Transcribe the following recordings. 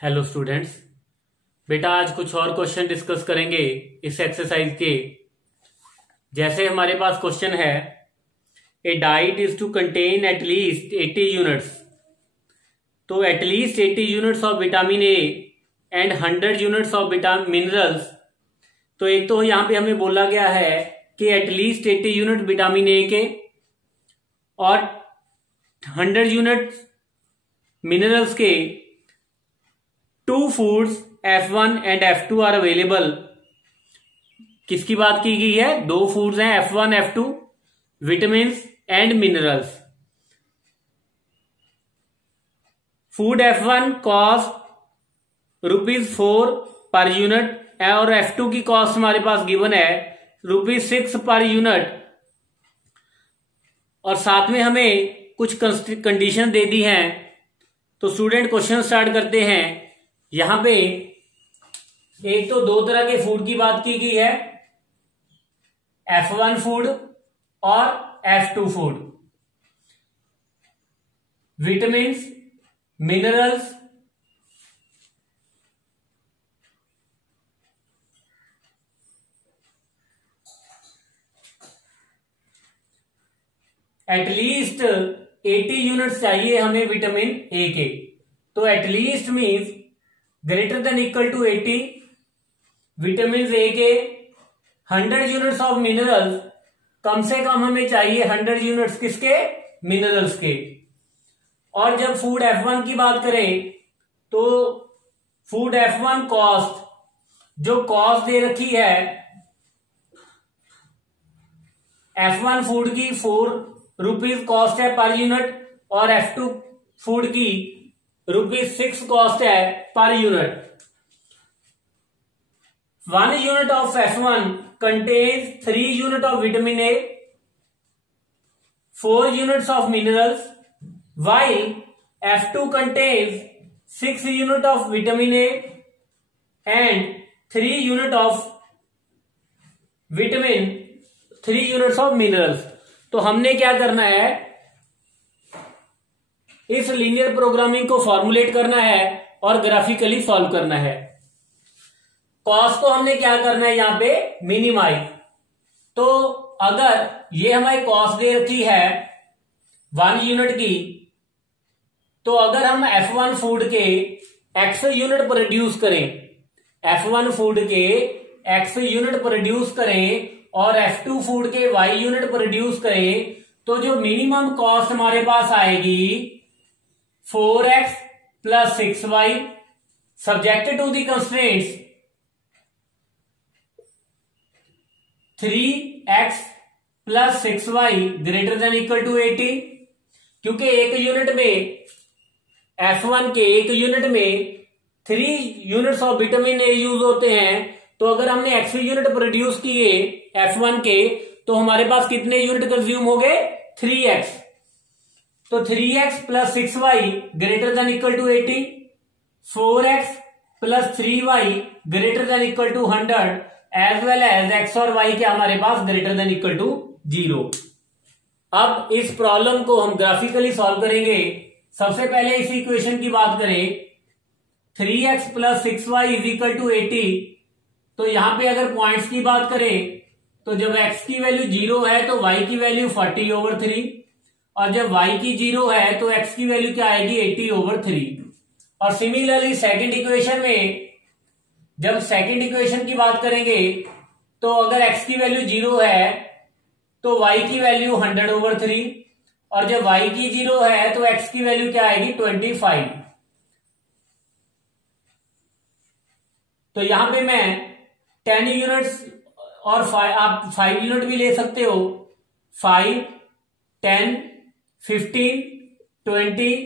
Hello students. बेटा आज कुछ और क्वेश्चन डिस्कस करेंगे इस एक्सरसाइज के। जैसे हमारे पास क्वेश्चन है, a diet is to contain at least 80 units. तो at least 80 units of vitamin A and 100 units of vitamin minerals. तो एक तो यहां पे हमें बोला गया है कि at least 80 unit vitamin A के और 100 यूनिट मिनरल्स के two foods F1 and F2 are available. किसकी बात की गई है? दो फूड्स हैं F1 F2, vitamin and minerals. Food F1 cost ₹4 per unit और F2 की कॉस्ट हमारे पास गिवन है ₹6 पर यूनिट। और साथ में हमें कुछ कंडीशन दे दी हैं। तो स्टूडेंट क्वेश्चन स्टार्ट करते हैं। यहां पे एक तो दो तरह के फूड की बात की गई है, F1 फूड और F2 food. Vitamin minerals at least 80 units चाहिए हमें विटामिन ए के। तो at least means greater than equal to 80 vitamin A के। 100 यूनिट्स ऑफ मिनरल्स, कम से कम हमें चाहिए 100 यूनिट्स किसके? मिनरल्स के। और जब फूड F1 की बात करें तो फूड F1 कॉस्ट, जो कॉस्ट दे रखी है F1 फूड की ₹4 कॉस्ट है पर यूनिट और F2 फूड की ₹6 कॉस्ट है per unit. 1 unit of F1 contains 3 unit of vitamin A, 4 units of minerals, while F2 contains 6 unit of vitamin A and 3 unit of vitamin, 3 units of minerals. तो हमने क्या करना है, इस linear programming को formulate करना है और ग्राफिकली सॉल्व करना है। कॉस्ट को हमने क्या करना है यहां पे? मिनिमाइज। तो अगर ये हमारी कॉस्ट दे रखी है 1 यूनिट की, तो अगर हम F1 फूड के X यूनिट प्रोड्यूस करें, F1 फूड के X यूनिट प्रोड्यूस करें और F2 फूड के Y यूनिट प्रोड्यूस करें, तो जो मिनिमम कॉस्ट हमारे पास आएगी 4x plus 6y subjected to the constraints 3x plus 6y greater than equal to 80। क्योंकि एक यूनिट में F1 के एक यूनिट में 3 units of vitamin A use होते हैं। तो अगर हमने X यूनिट प्रोड्यूस किए F1 के, तो हमारे पास कितने यूनिट कंज्यूम हो गए? 3x। तो 3x plus 6y greater than equal to 80, 4x plus 3y greater than equal to 100 as well as x और y के हमारे पास greater than equal to 0। अब इस प्रॉब्लम को हम ग्राफिकली सॉल्व करेंगे। सबसे पहले इस इक्वेशन की बात करें, 3x plus 6y is equal to 80। तो यहां पे अगर पॉइंट्स की बात करें तो जब x की वैल्यू 0 है तो y की वैल्यू 40/3, और जब y की 0 है तो x की वैल्यू क्या आएगी? 80/3। और सिमिलरली सेकंड इक्वेशन में, जब सेकंड इक्वेशन की बात करेंगे तो अगर x की वैल्यू 0 है तो y की वैल्यू 100/3, और जब y की 0 है तो x की वैल्यू क्या आएगी? 25। तो यहां पे मैं 10 यूनिट्स और आप 5 यूनिट भी ले सकते हो। 5, 10, 15, 20,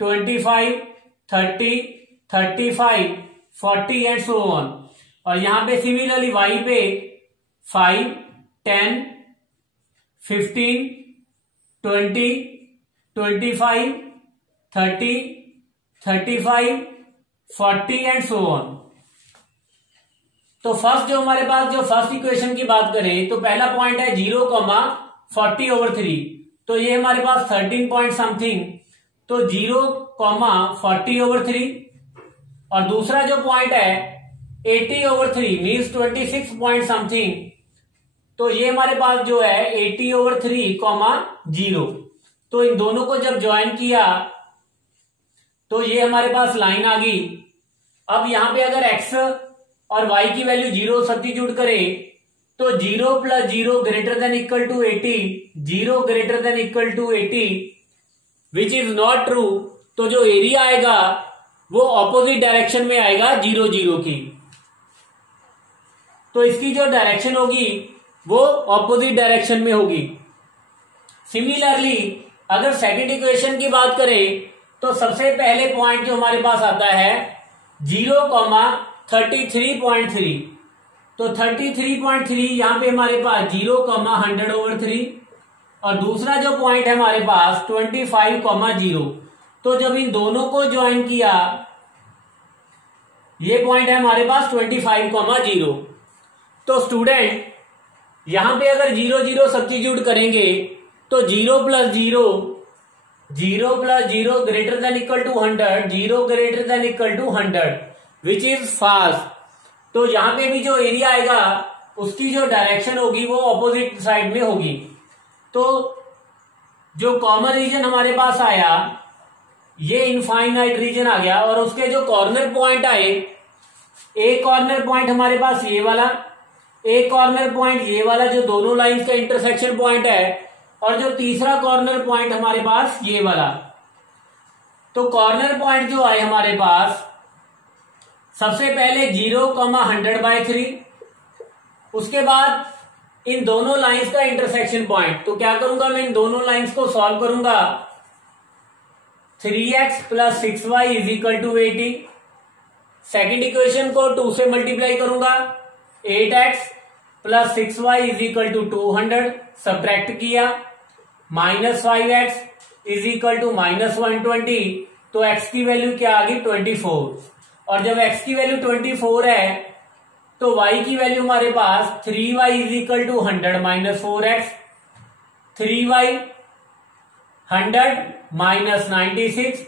25, 30, 35, 40 एंड सो ऑन। और यहां पे सिमिलरली y पे 5, 10, 15, 20, 25, 30, 35, 40 एंड सो ऑन। तो फर्स्ट जो हमारे पास जो फर्स्ट इक्वेशन की बात करें तो पहला पॉइंट है 0,40/3। तो ये हमारे पास 13 पॉइंट समथिंग, तो 0,40/3 और दूसरा जो पॉइंट है 80/3 मीन्स 26 पॉइंट समथिंग, तो ये हमारे पास जो है 80/3, 0। तो इन दोनों को जब ज्वाइन किया तो ये हमारे पास लाइन आ गई। अब यहां पे अगर x और y की वैल्यू 0 सब्स्टिट्यूट करें तो 0 + 0 greater than equal to 80, 0 greater than equal to 80 which is not true. तो जो एरिया आएगा वो ऑपोजिट डायरेक्शन में आएगा 0 0 की। तो इसकी जो डायरेक्शन होगी वो ऑपोजिट डायरेक्शन में होगी। सिमिलरली अगर सेकंड इक्वेशन की बात करें तो सबसे पहले पॉइंट जो हमारे पास आता है 0,33.3, तो 33.3 यहां पे हमारे पास 0,100/3 और दूसरा जो पॉइंट है हमारे पास 25,0। तो जब इन दोनों को ज्वाइन किया ये पॉइंट है हमारे पास 25,0। तो स्टूडेंट यहां पे अगर 0 0 सब्स्टिट्यूट करेंगे तो 0 + 0, 0 + 0 greater than equal to 100, 0 greater than equal to 100 which is false. तो यहां पे भी जो एरिया आएगा उसकी जो डायरेक्शन होगी वो ऑपोजिट साइड में होगी। तो जो कॉमन रीजन हमारे पास आया ये इनफाइनाइट रीजन आ गया और उसके जो कॉर्नर पॉइंट आए, एक कॉर्नर पॉइंट हमारे पास ये वाला, एक कॉर्नर पॉइंट ये वाला जो दोनों लाइंस का इंटरसेक्शन पॉइंट है, और जो तीसरा कॉर्नर पॉइंट हमारे पास ये वाला। तो कॉर्नर पॉइंट जो आए हमारे पास सबसे पहले 0,100/3, उसके बाद इन दोनों लाइंस का इंटरसेक्शन पॉइंट। तो क्या करूंगा मैं इन दोनों लाइंस को सॉल्व करूंगा। 3x + 6y = 80। सेकेंड इक्वेशन को 2 से मल्टीप्लाई करूंगा। 8x + 6y = 200 सब्ट्रैक्ट किया, -5x = -120। तो x की वैल्यू क्या आ गई 24, और जब x की वैल्यू 24 है तो y की वैल्यू हमारे पास 3y = 100 - 4x, 3y 100 - 96।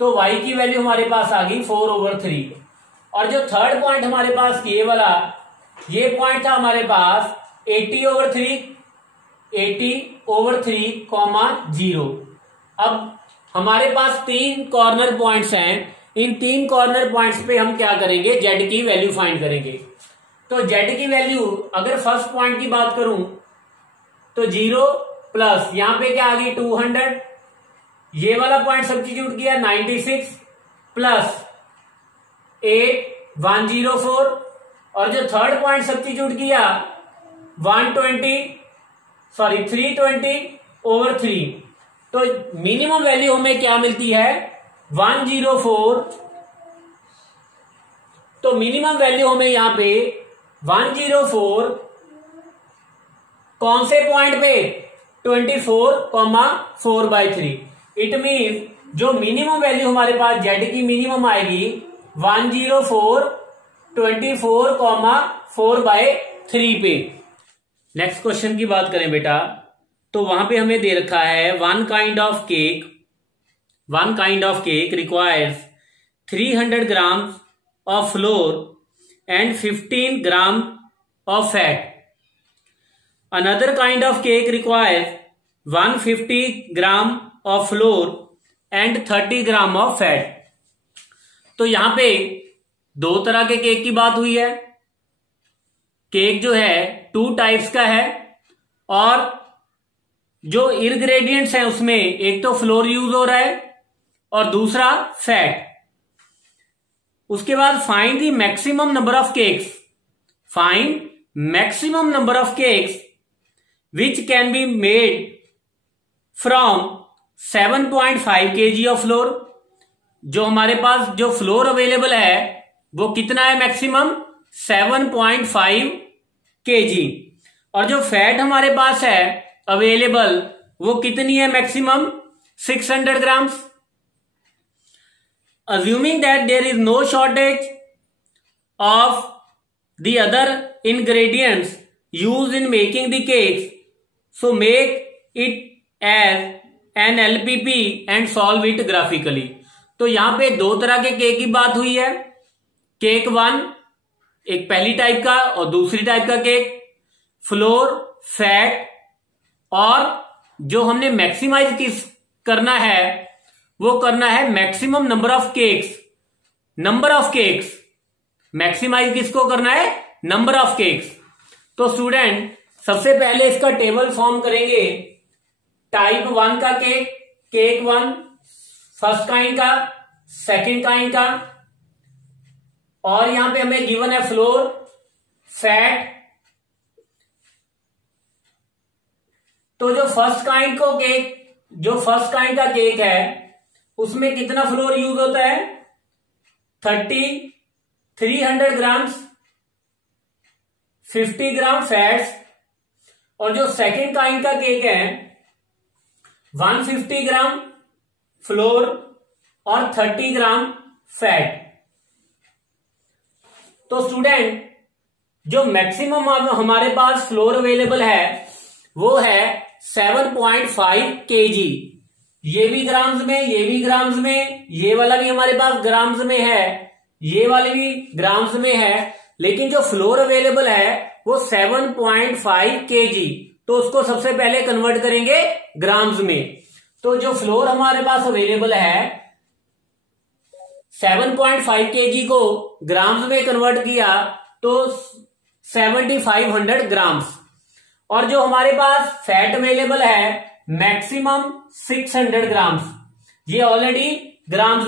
तो y की वैल्यू हमारे पास आ गई 4/3। और जो थर्ड पॉइंट हमारे पास ये वाला, ये पॉइंट था हमारे पास 80/3, 80/3, 0। अब हमारे पास 3 कॉर्नर पॉइंट्स हैं, इन 3 कॉर्नर पॉइंट्स पे हम क्या करेंगे, z की वैल्यू फाइंड करेंगे। तो z की वैल्यू अगर फर्स्ट पॉइंट की बात करूं तो 0 प्लस यहां पे क्या आ गई 200, ये वाला पॉइंट सब्स्टिट्यूट किया 96 प्लस 8104, और जो थर्ड पॉइंट सब्स्टिट्यूट किया 320/3। तो मिनिमम वैल्यू हमें क्या मिलती है 104। तो मिनिमम वैल्यू हमें यहां पे 104 कौन से पॉइंट पे 24,4/3। इट मीन जो मिनिमम वैल्यू हमारे पास z की मिनिमम आएगी 104 24,4/3 पे। नेक्स्ट क्वेश्चन की बात करें बेटा तो वहां पे हमें दे रखा है one kind of cake requires 300 grams of flour and 15 grams of fat. Another kind of cake requires 150 grams of flour and 30 grams of fat. तो यहां पे 2 तरह के केक की बात हुई है। केक जो है 2 टाइप्स का है, और जो इंग्रेडिएंट्स हैं उसमें एक तो फ्लोर यूज हो रहा है और दूसरा फैट। उसके बाद find the maximum number of cakes, find maximum number of cakes which can be made from 7.5 kg of floor. जो हमारे पास जो फ्लोर अवेलेबल है वो कितना है मैक्सिमम 7.5 kg, और जो फैट हमारे पास है अवेलेबल वो कितनी है maximum 600 grams. Assuming that there is no shortage of the other ingredients used in making the cakes, so make it as an LPP and solve it graphically. तो यहां पे 2 तरह के केक की बात हुई है। केक 1 एक पहली टाइप का और दूसरी टाइप का केक, फ्लोर, फैट, और जो हमने मैक्सिमाइज किस करना है वो करना है maximum number of cakes. Number of cakes maximize किसको करना है? Number of cakes. तो स्टूडेंट सबसे पहले इसका टेबल फॉर्म करेंगे। टाइप 1 का केक, केक 1 फर्स्ट काइंड का, सेकंड काइंड का, और यहां पे हमें गिवन है फ्लोर, फैट। तो जो फर्स्ट काइंड का केक है उसमें कितना फ्लोर यूज होता है? 300 ग्राम्स, 50 ग्राम फैट्स। और जो सेकंड काइंड का केक है 150 ग्राम फ्लोर और 30 ग्राम फैट। तो स्टूडेंट जो मैक्सिमम हमारे पास फ्लोर अवेलेबल है वो है 7.5 kg। ये भी ग्राम्स में, ये भी ग्राम्स में, ये वाला भी हमारे पास ग्राम्स में है, ये वाले भी ग्राम्स में है, लेकिन जो फ्लोर अवेलेबल है वो 7.5 kg। तो उसको सबसे पहले कन्वर्ट करेंगे ग्राम्स में। तो जो फ्लोर हमारे पास अवेलेबल है 7.5 kg को ग्राम्स में कन्वर्ट किया तो 7500 ग्राम्स। और जो हमारे पास फैट अवेलेबल है मैक्सिमम 600 ग्राम्स। ये ऑलरेडी ग्राम्स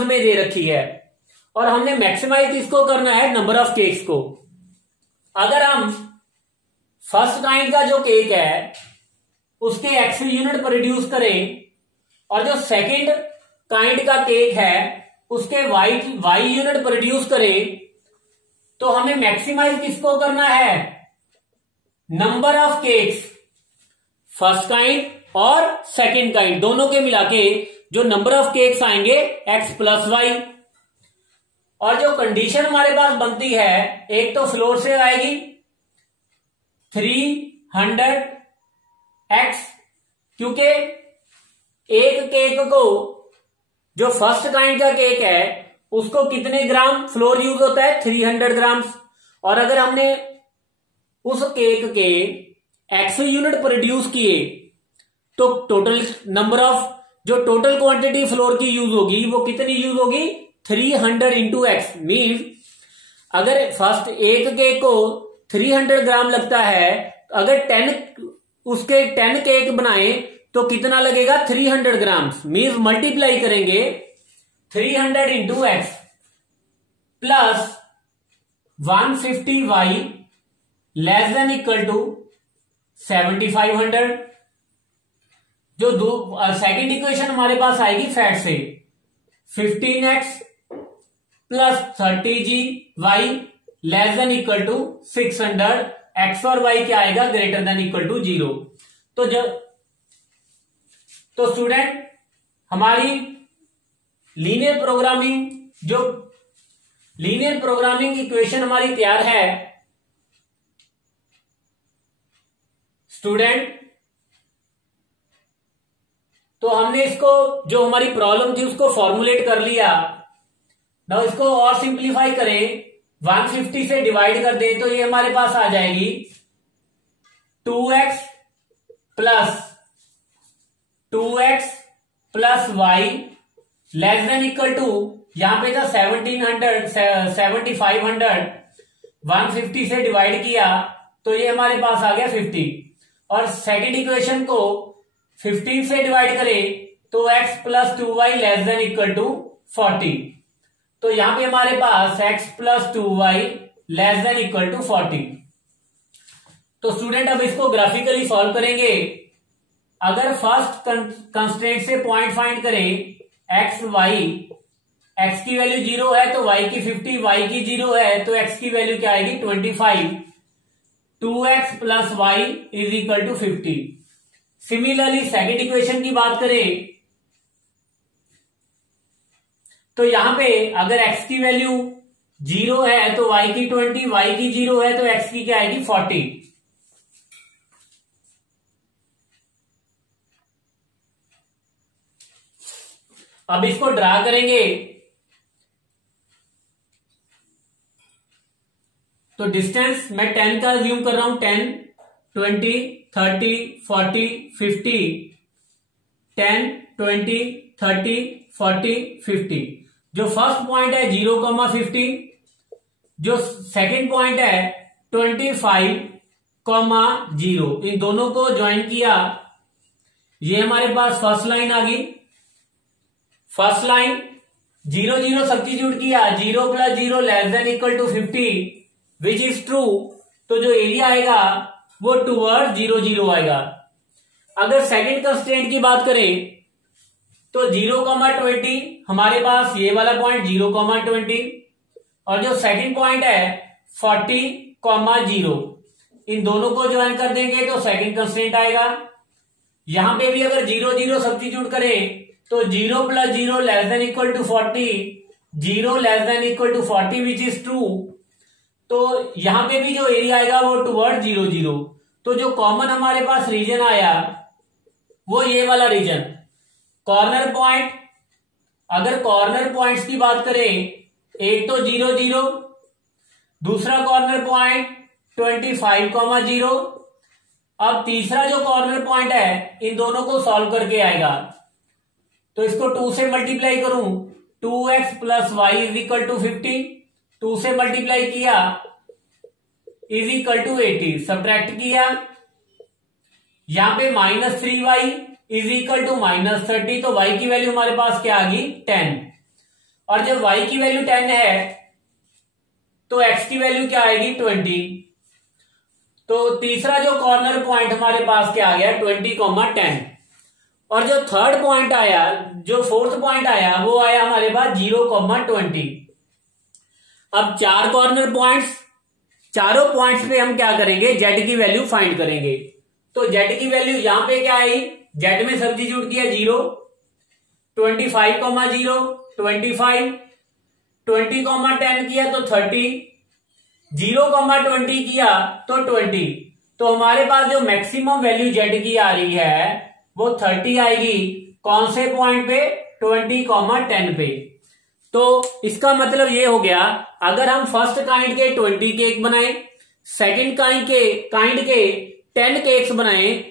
में दे रखी है। और हमने मैक्सिमाइज किसको करना है? नंबर ऑफ केक्स को। अगर हम फर्स्ट काइंड का जो केक है उसके एक्स यूनिट प्रोड्यूस करें और जो सेकंड काइंड का केक है उसके वाई यूनिट प्रोड्यूस करें, तो हमें मैक्सिमाइज किसको करना है? Number of cakes, first kind और सेकंड काइंड दोनों के मिला के जो नंबर ऑफ केक्स आएंगे x प्लस वाई। और जो कंडीशन हमारे पास बनती है एक तो फ्लोर से आएगी 300x, क्योंकि एक केक को जो फर्स्ट काइंड का केक है उसको कितने ग्राम फ्लोर यूज होता है? 300 ग्राम्स। और अगर हमने उस केक के एक्स यूनिट प्रोड्यूस किए तो टोटल नंबर ऑफ जो टोटल क्वांटिटी फ्लोर की यूज होगी वो कितनी यूज होगी? 300 इंटू एक्स। मीन अगर फर्स्ट एक केक को 300 ग्राम लगता है, अगर 10 केक बनाए तो कितना लगेगा? 300 ग्राम। मीन मल्टीप्लाई करेंगे 300 into X plus 150y less than equal to 7500। जो सेकंड इक्वेशन हमारे पास आएगी फैट से 15x plus 30gy less than equal to 600। X और वाई क्या आएगा? Greater than equal to 0। तो स्टूडेंट हमारी लीनियर प्रोग्रामिंग इक्वेशन हमारी तैयार है स्टूडेंट। तो हमने इसको जो हमारी प्रॉब्लम थी उसको फॉर्मुलेट कर लिया। ना इसको और सिंप्लीफाई करें, 150 से डिवाइड कर दें तो ये हमारे पास आ जाएगी 2x plus Y less than equal to, यहां पे था 7500 150 से डिवाइड किया तो ये हमारे पास आ गया 50। और सेकंड इक्वेशन को 15 से डिवाइड करें तो x plus 2y less than equal to 40। तो यहां पे हमारे पास x plus 2y less than equal to 40। तो स्टूडेंट अब इसको ग्राफिकली सॉल्व करेंगे। अगर फर्स्ट कंस्ट्रेंट से पॉइंट फाइंड करें x x की वैल्यू 0 है तो y की 50, y की 0 है तो x की वैल्यू क्या आएगी? 25। 2x plus Y is equal to 50। Similarly second equation की बात करें तो यहां पे अगर x की वैल्यू 0 है तो y की 20, y की 0 है तो x की क्या आएगी? 40। अब इसको ड्रा करेंगे तो डिस्टेंस मैं 10 का अज्यूम कर रहा हूं, 10, 20, 30, 40, 50, 10, 20, 30, 40, 50। जो फर्स्ट पॉइंट है 0,50, जो सेकंड पॉइंट है 25,0, इन दोनों को ज्वाइन किया, ये हमारे पास फर्स्ट लाइन आ गई। फर्स्ट लाइन 0, 0 सब्स्टिट्यूट किया, 0 + 0 <= 50 विच इज ट्रू, तो जो एरिया आएगा वो टूवर्ड 0, 0 आएगा। अगर सेकंड कंस्ट्रेंट की बात करें तो 0,20 हमारे पास ये वाला पॉइंट 0,20 और जो सेकंड पॉइंट है 40,0, इन दोनों को ज्वाइन कर देंगे तो सेकंड कंस्ट्रेंट आएगा। यहां पे भी अगर 0, 0 सब्स्टिट्यूट करें तो 0 + 0 <= 40, 0 <= 40 विच इज ट्रू, तो यहां पे भी जो एरिया आएगा वो टुवर्ड 0, 0। तो जो कॉमन हमारे पास रीजन आया वो ये वाला रीजन। कॉर्नर पॉइंट, अगर कॉर्नर पॉइंट्स की बात करें, एक तो 0, 0, दूसरा कॉर्नर पॉइंट 25,0, अब तीसरा जो कॉर्नर पॉइंट है इन दोनों को सॉल्व करके आएगा, तो इसको 2 से मल्टीप्लाई करूं, 2x + y = 50, 2 से मल्टीप्लाई किया = 80, सब्ट्रैक्ट किया, यहां पे -3y = -30, तो y की वैल्यू हमारे पास क्या आ गई 10, और जब y की वैल्यू 10 है तो x की वैल्यू क्या आएगी 20। तो तीसरा जो कॉर्नर पॉइंट हमारे पास क्या आ गया 20,10, और जो थर्ड पॉइंट आया, जो फोर्थ पॉइंट आया वो आया हमारे पास 0,20। अब 4 कॉर्नर पॉइंट्स, चारों पॉइंट्स पे हम क्या करेंगे, z की वैल्यू फाइंड करेंगे। तो z की वैल्यू यहां पे क्या आई, z में सब्स्टिट्यूट किया 0, 25,0 25, 20,10 किया तो 30, 0,20 किया तो 20, तो हमारे पास जो मैक्सिमम वैल्यू z की आ रही है वो 30 आएगी। कौन से पॉइंट पे, 20,10 पे। तो इसका मतलब ये हो गया, अगर हम फर्स्ट काइंड के 20 केक बनाएं, सेकंड काइंड के 10 केक्स बनाएं,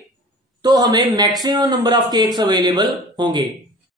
तो हमें maximum number of cakes available होंगे।